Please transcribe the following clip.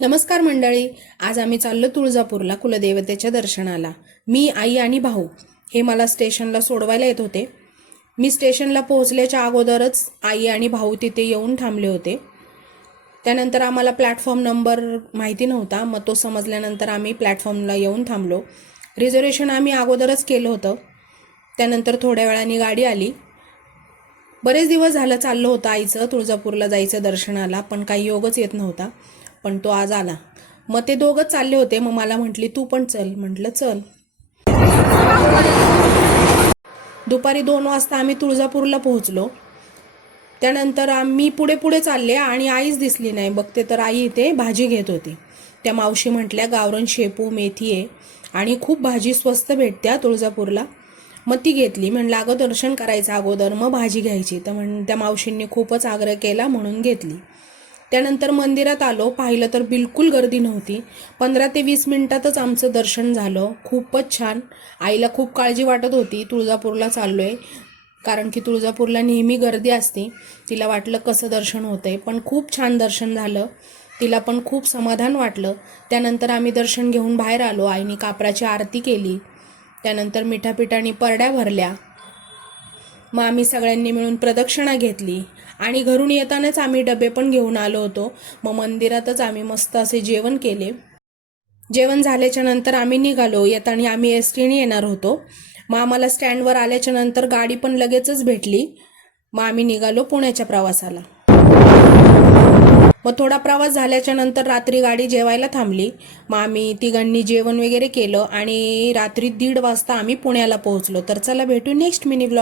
नमस्कार मंडळी, आज आम्ही चाललो तुळजापूरला कुलदेवतेच्या दर्शनाला। मी, आई आणि भाऊ हे मला स्टेशनला सोडवायला येत होते। मी स्टेशनला पोहोचल्याच्या अगोदरच आई आणि भाऊ तिथे येऊन थांबले होते। त्यानंतर आम्हाला प्लॅटफॉर्म नंबर माहिती नव्हता, मग तो समजल्यानंतर आम्ही प्लॅटफॉर्मला येऊन थांबलो। रिझर्वेशन आम्ही अगोदरच केलं होतं। त्यानंतर थोड्या वेळाने गाडी आली। बरेच दिवस झालं चाललं होतं आईचं तुळजापूरला जायचं दर्शनाला, पण काही योगच येत नव्हता। पण तो आज आला। मग ते दोघंच चालले होते, मग मला म्हटली तू पण चल। म्हटलं चल। दुपारी 2 वाजता आम्ही तुळजापूरला पोहोचलो। त्यानंतर आम्ही पुढे पुढे चालले आणि आईच दिसली नाही। बघते तर आई इथे भाजी घेत होती। त्या मावशी म्हटल्या गावरान शेपू मेथी आहे आणि खूप भाजी स्वस्त भेटत्या तुळजापूरला, मग ती घेतली। म्हणलं अगं दर्शन करायचं अगोदर मग भाजी घ्यायची, तर त्या मावशींनी खूपच आग्रह केला म्हणून घेतली। त्यानंतर मंदिरात आलो, पाहिलं तर बिलकुल गर्दी नव्हती। 15 ते 20 मिनिटातच आमचं दर्शन झालं। खूपच छान। आईला खूप काळजी वाटत होती तुळजापूरला चाललोय, कारण की तुळजापूरला नेहमी गर्दी असते। तिला वाटलं कसं दर्शन होतंय, पण खूप छान दर्शन झालं। तिला पण खूप समाधान वाटलं। त्यानंतर आम्ही दर्शन घेऊन बाहेर आलो। आईने कापराची आरती केली। त्यानंतर मिठापिठाने परड्या भरल्या। मग आम्ही सगळ्यांनी मिळून प्रदक्षिणा घेतली आणि घरून येतानाच आम्ही डबे पण घेऊन आलो होतो। मग मंदिरातच आम्ही मस्त असे जेवण केले। जेवण झाल्याच्या नंतर आम्ही निघालो। येताना आम्ही एसटीने येणार होतो। मग आम्हाला स्टँडवर आल्याच्या नंतर गाडी पण लगेचच भेटली। मग आम्ही निघालो पुण्याच्या प्रवासाला। मग थोडा प्रवास झाल्याच्या नंतर रात्री गाडी जेवायला थांबली। मग आम्ही तिघांनी जेवण वगैरे केलं आणि रात्री 1:30 वाजता आम्ही पुण्याला पोहोचलो। तर चला भेटू नेक्स्ट मिनी व्लॉग।